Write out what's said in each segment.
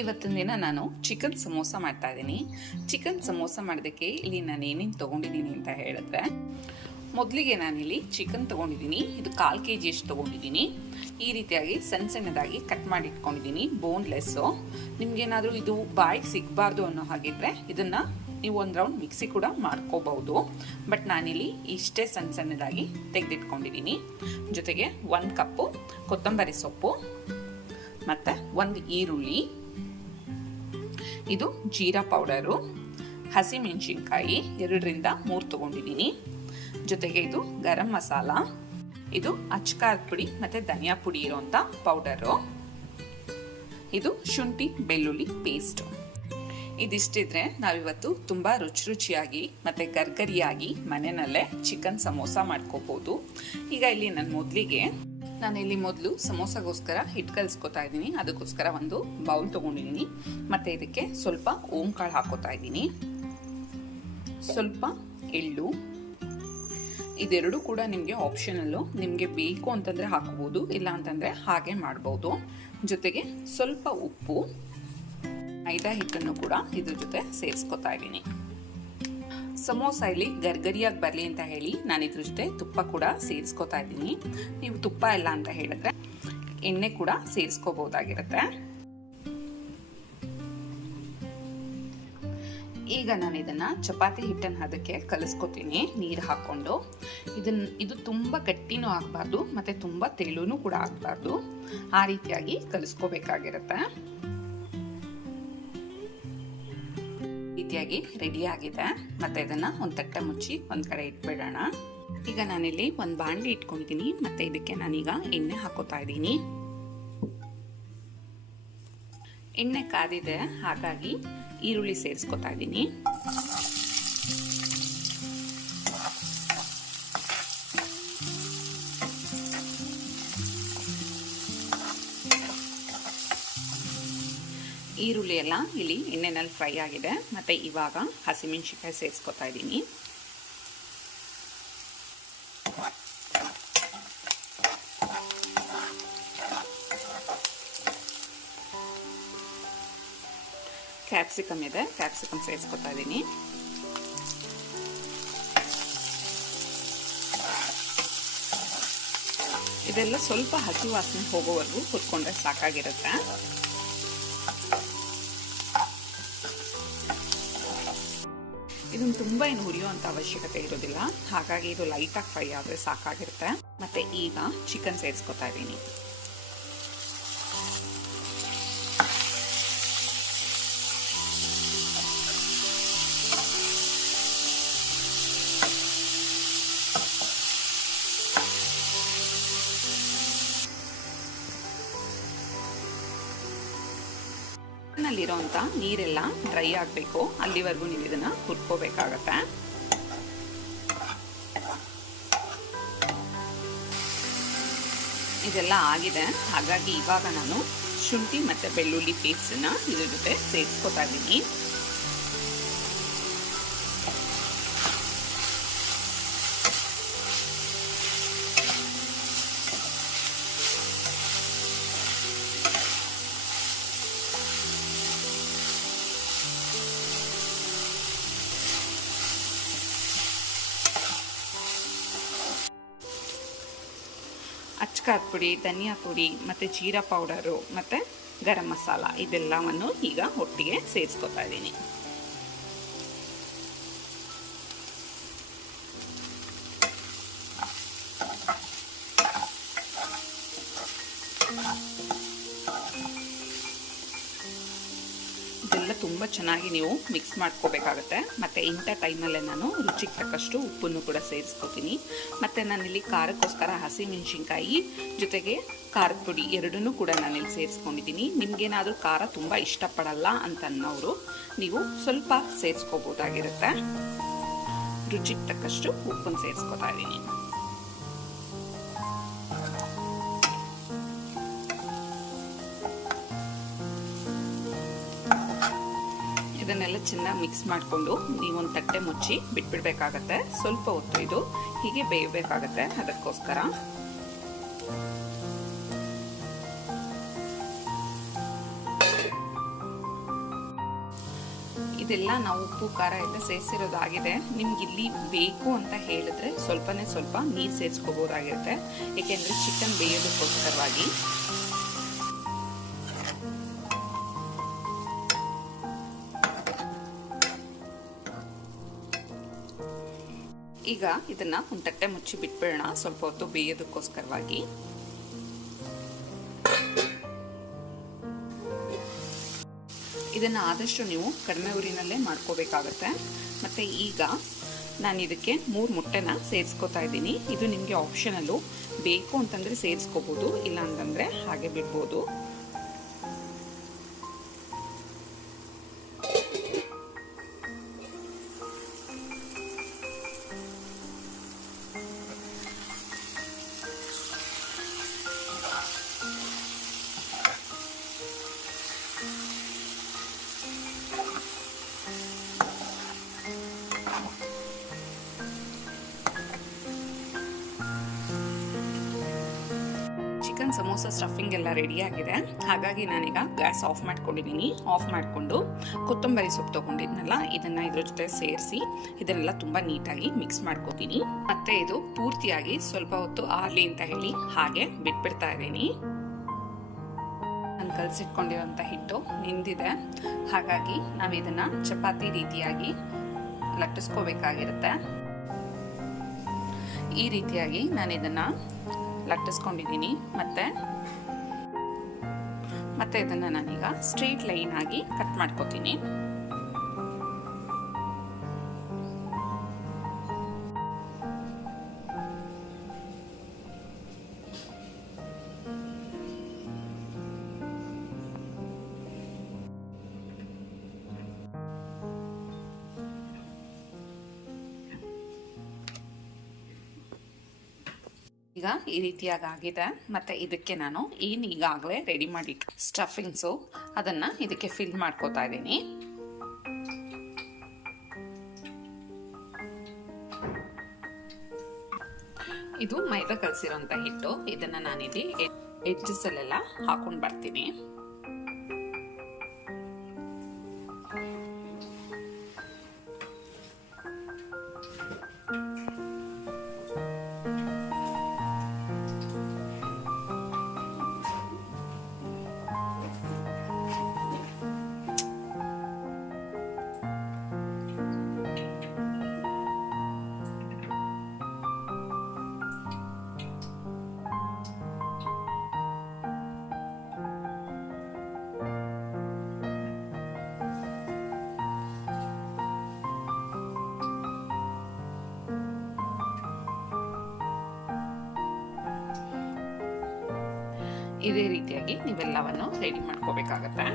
ಇವತ್ತಿನ ದಿನ ನಾನು ಚಿಕನ್ ಸಮೋಸ ಮಾಡ್ತಾ ಇದ್ದೀನಿ. ಚಿಕನ್ ಸಮೋಸ ಮಾಡೋದಕ್ಕೆ ಇಲ್ಲಿ ನಾನು ಏನೇನು ತೊಗೊಂಡಿದ್ದೀನಿ ಅಂತ ಹೇಳಿದ್ರೆ, ಮೊದಲಿಗೆ ನಾನಿಲ್ಲಿ ಚಿಕನ್ ತೊಗೊಂಡಿದ್ದೀನಿ. ಇದು 1/4 kg ಅಷ್ಟು ತೊಗೊಂಡಿದ್ದೀನಿ. ಈ ರೀತಿಯಾಗಿ ಸಣ್ಣದಾಗಿ ಕಟ್ ಮಾಡಿ ಇಟ್ಕೊಂಡಿದ್ದೀನಿ, ಬೋನ್ಲೆಸ್ಸು. ನಿಮಗೇನಾದರೂ ಇದು ಬಾಯಿಗೆ ಸಿಗಬಾರ್ದು ಅನ್ನೋ ಹಾಗಿದ್ರೆ ಇದನ್ನು ನೀವು ಒಂದು ರೌಂಡ್ ಮಿಕ್ಸಿ ಕೂಡ ಮಾಡ್ಕೋಬಹುದು. ಬಟ್ ನಾನಿಲ್ಲಿ ಇಷ್ಟೇ ಸಣ್ಣದಾಗಿ ತೆಗೆದಿಟ್ಕೊಂಡಿದ್ದೀನಿ. ಜೊತೆಗೆ 1 ಕಪ್ಪು ಕೊತ್ತಂಬರಿ ಸೊಪ್ಪು ಮತ್ತು 1 ಈರುಳ್ಳಿ, ಇದು ಜೀರಾ ಪೌಡರು, ಹಸಿಮೆಣಸಿನ್ಕಾಯಿ 2ರಿಂದ 3 ತೊಗೊಂಡಿದ್ದೀನಿ. ಜೊತೆಗೆ ಇದು ಗರಂ ಮಸಾಲ, ಇದು ಅಚ್ಕಾರದ ಪುಡಿ ಮತ್ತು ಧನಿಯಾ ಪುಡಿ ಇರೋಂಥ ಪೌಡರು, ಇದು ಶುಂಠಿ ಬೆಳ್ಳುಳ್ಳಿ ಪೇಸ್ಟು. ಇದಿಷ್ಟಿದ್ರೆ ನಾವಿವತ್ತು ತುಂಬ ರುಚಿಯಾಗಿ ಮತ್ತು ಗರ್ಗರಿಯಾಗಿ ಮನೆಯಲ್ಲೇ ಚಿಕನ್ ಸಮೋಸ ಮಾಡ್ಕೋಬೋದು. ಈಗ ಇಲ್ಲಿ ನಾನಿಲ್ಲಿ ಮೊದಲು ಸಮೋಸಗೋಸ್ಕರ ಹಿಟ್ಟು ಕಲಿಸ್ಕೊತಾ ಇದ್ದೀನಿ. ಅದಕ್ಕೋಸ್ಕರ ಒಂದು ಬೌಲ್ ತೊಗೊಂಡಿದ್ದೀನಿ ಮತ್ತು ಇದಕ್ಕೆ ಸ್ವಲ್ಪ ಓಂಕಾಳು ಹಾಕೋತಾ ಇದ್ದೀನಿ, ಸ್ವಲ್ಪ ಎಳ್ಳು. ಇದೆರಡು ಕೂಡ ನಿಮಗೆ ಆಪ್ಷನಲ್ಲು, ನಿಮಗೆ ಬೇಕು ಅಂತಂದರೆ ಹಾಕೋಬೋದು, ಇಲ್ಲ ಅಂತಂದರೆ ಹಾಗೆ ಮಾಡ್ಬೋದು. ಜೊತೆಗೆ ಸ್ವಲ್ಪ ಉಪ್ಪು, ಮೈದಾ ಹಿಟ್ಟನ್ನು ಕೂಡ ಇದ್ರ ಜೊತೆ ಸೇರಿಸ್ಕೊತಾ ಇದ್ದೀನಿ. ಸಮೋಸ ಇಲ್ಲಿ ಗರ್ಗರಿಯಾಗಿ ಬರಲಿ ಅಂತ ಹೇಳಿ ನಾನು ಇದ್ರ ಜೊತೆ ತುಪ್ಪ ಕೂಡ ಸೇರಿಸ್ಕೊತಾ ಇದ್ದೀನಿ. ನೀವು ತುಪ್ಪ ಇಲ್ಲ ಅಂತ ಹೇಳಿದ್ರೆ ಎಣ್ಣೆ ಕೂಡ ಸೇರಿಸ್ಕೋಬಹುದಾಗಿರುತ್ತೆ. ಈಗ ನಾನು ಇದನ್ನ ಚಪಾತಿ ಹಿಟ್ಟನ್ನು ಅದಕ್ಕೆ ಕಲಿಸ್ಕೊತೀನಿ ನೀರು ಹಾಕ್ಕೊಂಡು. ಇದು ತುಂಬ ಗಟ್ಟಿನೂ ಆಗಬಾರ್ದು ಮತ್ತು ತುಂಬ ತೆಳುನೂ ಕೂಡ ಆಗಬಾರ್ದು, ಆ ರೀತಿಯಾಗಿ ಕಲಿಸ್ಕೋಬೇಕಾಗಿರುತ್ತೆ. ರೀತಿಯಾಗಿ ರೆಡಿ ಆಗಿದೆ. ಮತ್ತೆ ಇದನ್ನ ಒಂದು ತಟ್ಟೆ ಮುಚ್ಚಿ ಒಂದು ಕಡೆ ಇಟ್ಬಿಡೋಣ. ಈಗ ನಾನಿಲ್ಲಿ ಒಂದು ಬಾಣಲಿ ಇಟ್ಕೊಂಡಿದ್ದೀನಿ ಮತ್ತೆ ಇದಕ್ಕೆ ನಾನೀಗ ಎಣ್ಣೆ ಹಾಕೋತಾ ಇದ್ದೀನಿ. ಎಣ್ಣೆ ಕಾದಿದೆ, ಹಾಗಾಗಿ ಈರುಳ್ಳಿ ಸೇರಿಸ್ಕೊತಾ ಇದ್ದೀನಿ. ಈರುಳ್ಳಿ ಎಲ್ಲ ಇಲ್ಲಿ ಎಣ್ಣೆನಲ್ಲಿ ಫ್ರೈ ಆಗಿದೆ. ಮತ್ತು ಇವಾಗ ಹಸಿಮೆಣಸಿನ್ಕಾಯಿ ಸೇರಿಸ್ಕೊತಾ ಇದ್ದೀನಿ. ಕ್ಯಾಪ್ಸಿಕಮ್ ಇದೆ, ಕ್ಯಾಪ್ಸಿಕಮ್ ಸೇರಿಸ್ಕೊತಾ ಇದ್ದೀನಿ. ಇದೆಲ್ಲ ಸ್ವಲ್ಪ ಹಸಿ ವಾಸನೆ ಹೋಗೋವರೆಗೂ ಹುರ್ಕೊಂಡ್ರೆ ಸಾಕಾಗಿರುತ್ತೆ. ಇದನ್ನು ತುಂಬ ಏನು ಹುರಿಯುವಂಥ ಅವಶ್ಯಕತೆ ಇರೋದಿಲ್ಲ, ಹಾಗಾಗಿ ಇದು ಲೈಟಾಗಿ ಫ್ರೈ ಆದರೆ ಸಾಕಾಗಿರುತ್ತೆ. ಮತ್ತು ಈಗ ಚಿಕನ್ ಸೇರಿಸ್ಕೊತಾ ಇದ್ದೀನಿ. ನಲ್ಲಿರೋಂಥ ನೀರೆಲ್ಲ ಡ್ರೈ ಆಗಬೇಕು, ಅಲ್ಲಿವರೆಗೂ ನೀವು ಇದನ್ನು ಹುರ್ಕೋಬೇಕಾಗತ್ತೆ. ಇದೆಲ್ಲ ಆಗಿದೆ, ಹಾಗಾಗಿ ಇವಾಗ ನಾನು ಶುಂಠಿ ಮತ್ತು ಬೆಳ್ಳುಳ್ಳಿ ಪೇಸ್ಟನ್ನ ಇದ್ರ ಜೊತೆ ಸೇರಿಸ್ಕೊತಾ ಇದ್ದೀನಿ. ಅಚ್ಕಾರದ ಪುಡಿ, ಧನಿಯಾ ಪುಡಿ ಮತ್ತು ಜೀರಾ ಪೌಡರು ಮತ್ತು ಗರಂ ಮಸಾಲ ಇದೆಲ್ಲವನ್ನು ಈಗ ಒಟ್ಟಿಗೆ ಸೇರಿಸ್ಕೊತಾ ಇದ್ದೀನಿ. ಇದೆಲ್ಲ ತುಂಬ ಚೆನ್ನಾಗಿ ನೀವು ಮಿಕ್ಸ್ ಮಾಡ್ಕೋಬೇಕಾಗತ್ತೆ. ಮತ್ತು ಇಂಥ ಟೈಮಲ್ಲೇ ನಾನು ರುಚಿಗೆ ತಕ್ಕಷ್ಟು ಉಪ್ಪನ್ನು ಕೂಡ ಸೇರಿಸ್ಕೊತೀನಿ. ಮತ್ತು ನಾನಿಲ್ಲಿ ಖಾರಕ್ಕೋಸ್ಕರ ಹಸಿಮೆಣಸಿನ್ಕಾಯಿ ಜೊತೆಗೆ ಖಾರದ ಪುಡಿ ಎರಡನ್ನೂ ಕೂಡ ನಾನಿಲ್ಲಿ ಸೇರಿಸ್ಕೊಂಡಿದ್ದೀನಿ. ನಿಮಗೇನಾದರೂ ಖಾರ ತುಂಬ ಇಷ್ಟಪಡಲ್ಲ ಅಂತ ಅನ್ನೋರು ನೀವು ಸ್ವಲ್ಪ ಸೇರಿಸ್ಕೋಬೋದಾಗಿರುತ್ತೆ. ರುಚಿಗೆ ತಕ್ಕಷ್ಟು ಉಪ್ಪನ್ನು ಸೇರಿಸ್ಕೊತಾ ಇದ್ದೀನಿ. ಇದನ್ನೆಲ್ಲ ಚೆನ್ನಾಗಿ ಮಿಕ್ಸ್ ಮಾಡಿಕೊಂಡು ನೀವೊಂದು ತಟ್ಟೆ ಮುಚ್ಚಿ ಬಿಟ್ಬಿಡ್ಬೇಕಾಗತ್ತೆ. ಸ್ವಲ್ಪ ಹೊತ್ತು ಇದು ಹೀಗೆ ಬೇಯಬೇಕಾಗತ್ತೆ. ಅದಕ್ಕೋಸ್ಕರ ಇದೆಲ್ಲ ನಾವು ಉಪ್ಪು ಖಾರ ಎಲ್ಲ ಸೇರಿಸಿರೋದಾಗಿದೆ. ನಿಮ್ಗೆ ಇಲ್ಲಿ ಬೇಕು ಅಂತ ಹೇಳಿದ್ರೆ ಸ್ವಲ್ಪ ನೀರು ಸೇರಿಸ್ಕೋಬೋದಾಗಿರುತ್ತೆ, ಏಕೆಂದರೆ ಚಿಕನ್ ಬೇಯೋದಕ್ಕೋಸ್ಕರವಾಗಿ. ಈಗ ಇದನ್ನ ಒಂದು ತಟ್ಟೆ ಮುಚ್ಚಿ ಬಿಟ್ಬಿಡೋಣ ಸ್ವಲ್ಪ ಹೊತ್ತು ಬೇಯೋದಕ್ಕೋಸ್ಕರವಾಗಿ. ಇದನ್ನು ಆದಷ್ಟು ನೀವು ಕಡಿಮೆ ಉರಿನಲ್ಲೇ ಮಾಡ್ಕೋಬೇಕಾಗತ್ತೆ. ಮತ್ತು ಈಗ ನಾನು ಇದಕ್ಕೆ 3 ಮೊಟ್ಟೆನ ಸೇರಿಸ್ಕೋತಾ ಇದ್ದೀನಿ. ಇದು ನಿಮಗೆ ಆಪ್ಷನಲ್ಲು, ಬೇಕು ಅಂತಂದರೆ ಸೇರಿಸ್ಕೋಬೋದು, ಇಲ್ಲ ಅಂತಂದರೆ ಹಾಗೆ ಬಿಡ್ಬೋದು. ಚಿಕನ್ ಸಮೋಸ ಸ್ಟಫಿಂಗ್ ಎಲ್ಲ ರೆಡಿಯಾಗಿದೆ. ಹಾಗಾಗಿ ನಾನೀಗ ಗ್ಯಾಸ್ ಆಫ್ ಮಾಡ್ಕೊಂಡಿದ್ದೀನಿ. ಆಫ್ ಮಾಡಿಕೊಂಡು ಕೊತ್ತಂಬರಿ ಸೊಪ್ಪು ತೊಗೊಂಡಿದ್ನಲ್ಲ, ಇದನ್ನು ಇದ್ರ ಜೊತೆ ಸೇರಿಸಿ ಇದನ್ನೆಲ್ಲ ತುಂಬ ನೀಟಾಗಿ ಮಿಕ್ಸ್ ಮಾಡ್ಕೋತೀನಿ. ಮತ್ತು ಇದು ಪೂರ್ತಿಯಾಗಿ ಸ್ವಲ್ಪ ಹೊತ್ತು ಆರಲಿ ಅಂತ ಹೇಳಿ ಹಾಗೆ ಬಿಟ್ಬಿಡ್ತಾ ಇದ್ದೀನಿ. ನಾನು ಕಲಸಿಟ್ಕೊಂಡಿರೋಂಥ ಹಿಟ್ಟು ನಿಂದಿದೆ, ಹಾಗಾಗಿ ನಾವು ಇದನ್ನು ಚಪಾತಿ ರೀತಿಯಾಗಿ ಲಟ್ಟಿಸ್ಕೋಬೇಕಾಗಿರುತ್ತೆ. ಈ ರೀತಿಯಾಗಿ ನಾನು ಇದನ್ನು ಲಟ್ಟಿಸ್ಕೊಂಡಿದ್ದೀನಿ. ಮತ್ತೆ ಇದನ್ನು ನಾನೀಗ ಸ್ಟ್ರೈಟ್ ಲೈನ್ ಆಗಿ ಕಟ್ ಮಾಡ್ಕೋತೀನಿ. ಈಗ ಈ ರೀತಿಯಾಗಿ ಆಗಿದೆ. ಮತ್ತು ಇದಕ್ಕೆ ನಾನು ಏನು ಈಗಾಗಲೇ ರೆಡಿ ಮಾಡಿ ಸ್ಟಫಿಂಗ್ಸು ಅದನ್ನು ಇದಕ್ಕೆ ಫಿಲ್ ಮಾಡ್ಕೋತಾ ಇದ್ದೀನಿ. ಇದು ಮೈದಾ ಕಲಸಿರೋಂಥ ಹಿಟ್ಟು. ಇದನ್ನು ನಾನಿಲ್ಲಿ ಎಡ್ಜಸ್ಸಲ್ಲೆಲ್ಲ ಹಾಕೊಂಡು ಬರ್ತೀನಿ. ಇದೇ ರೀತಿಯಾಗಿ ನೀವೆಲ್ಲವನ್ನು ರೆಡಿ ಮಾಡ್ಕೋಬೇಕಾಗತ್ತೆ.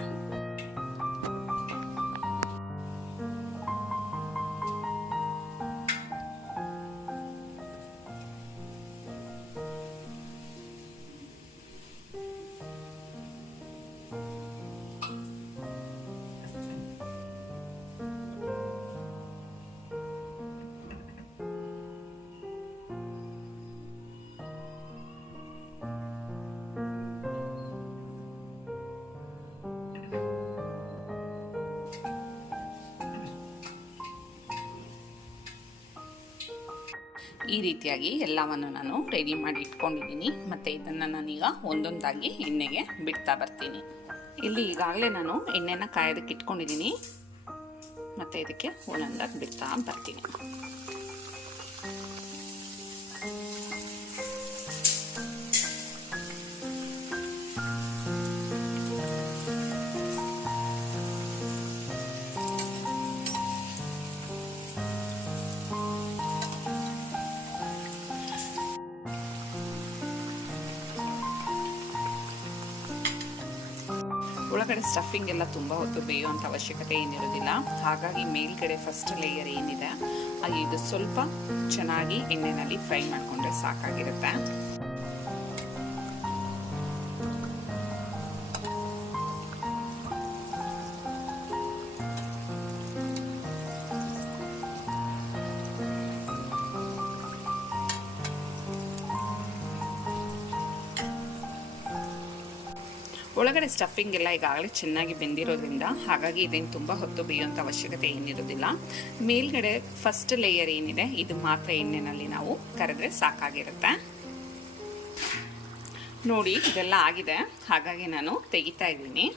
ಈ ರೀತಿಯಾಗಿ ಎಲ್ಲವನ್ನು ನಾನು ರೆಡಿ ಮಾಡಿ ಇಟ್ಕೊಂಡಿದ್ದೀನಿ. ಮತ್ತು ಇದನ್ನು ನಾನೀಗ ಒಂದೊಂದಾಗಿ ಎಣ್ಣೆಗೆ ಬಿಡ್ತಾ ಬರ್ತೀನಿ. ಇಲ್ಲಿ ಈಗಾಗಲೇ ನಾನು ಎಣ್ಣೆನ ಕಾಯೋದಕ್ಕೆ ಇಟ್ಕೊಂಡಿದ್ದೀನಿ. ಮತ್ತು ಇದಕ್ಕೆ ಒಂದೊಂದಾಗಿ ಬಿಡ್ತಾ ಬರ್ತೀನಿ. ಒಳಗಡೆ ಸ್ಟಫಿಂಗ್ ಎಲ್ಲ ತುಂಬ ಹೊತ್ತು ಬೇಯುವಂಥ ಅವಶ್ಯಕತೆ ಏನಿರೋದಿಲ್ಲ. ಹಾಗಾಗಿ ಮೇಲ್ಗಡೆ ಫಸ್ಟ್ ಲೇಯರ್ ಏನಿದೆ ಇದು ಸ್ವಲ್ಪ ಚೆನ್ನಾಗಿ ಎಣ್ಣೆನಲ್ಲಿ ಫ್ರೈ ಮಾಡಿಕೊಂಡ್ರೆ ಸಾಕಾಗಿರುತ್ತೆ. ಒಳಗಡೆ ಸ್ಟಫಿಂಗ್ ಎಲ್ಲ ಈಗಾಗಲೇ ಚೆನ್ನಾಗಿ ಬೆಂದಿರೋದ್ರಿಂದ ಹಾಗಾಗಿ ಇದೇನು ತುಂಬ ಹೊತ್ತು ಬೇಯುವಂಥ ಅವಶ್ಯಕತೆ ಏನಿರೋದಿಲ್ಲ. ಮೇಲ್ಗಡೆ ಫಸ್ಟ್ ಲೇಯರ್ ಏನಿದೆ ಇದು ಮಾತ್ರ ಎಣ್ಣೆಯಲ್ಲಿ ನಾವು ಕರೆದ್ರೆ ಸಾಕಾಗಿರುತ್ತೆ. ನೋಡಿ ಇದೆಲ್ಲ ಆಗಿದೆ, ಹಾಗಾಗಿ ನಾನು ತೆಗಿತಾ ಇದ್ದೀನಿ.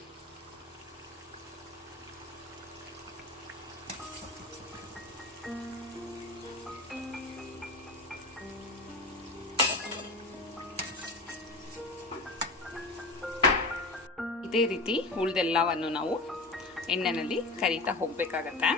ಇದೇ ರೀತಿ ಉಳಿದೆಲ್ಲವನ್ನು ನಾವು ಎಣ್ಣೆಯಲ್ಲಿ ಕರಿತಾ ಹೋಗಬೇಕಾಗತ್ತೆ.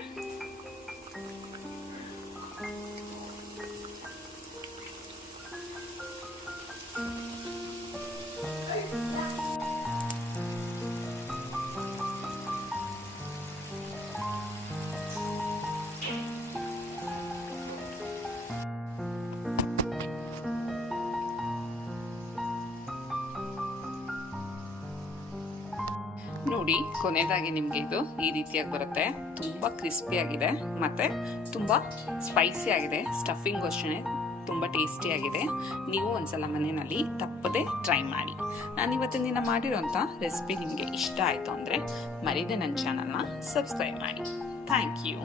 ನೋಡಿ ಕೊನೆಯದಾಗಿ ನಿಮಗೆ ಇದು ಈ ರೀತಿಯಾಗಿ ಬರುತ್ತೆ. ತುಂಬ ಕ್ರಿಸ್ಪಿಯಾಗಿದೆ ಮತ್ತು ತುಂಬ ಸ್ಪೈಸಿ ಆಗಿದೆ. ಸ್ಟಫಿಂಗ್ ಅಷ್ಟೇ ತುಂಬ ಟೇಸ್ಟಿಯಾಗಿದೆ. ನೀವು ಒಂದ್ಸಲ ಮನೆಯಲ್ಲಿ ತಪ್ಪದೆ ಟ್ರೈ ಮಾಡಿ. ನಾನು ಇವತ್ತಿನ ದಿನ ಮಾಡಿರೋಂಥ ರೆಸಿಪಿ ನಿಮಗೆ ಇಷ್ಟ ಆಯಿತು ಅಂದರೆ ಮರೀದೆ ನನ್ನ ಚಾನಲ್ನ ಸಬ್ಸ್ಕ್ರೈಬ್ ಮಾಡಿ. Thank you.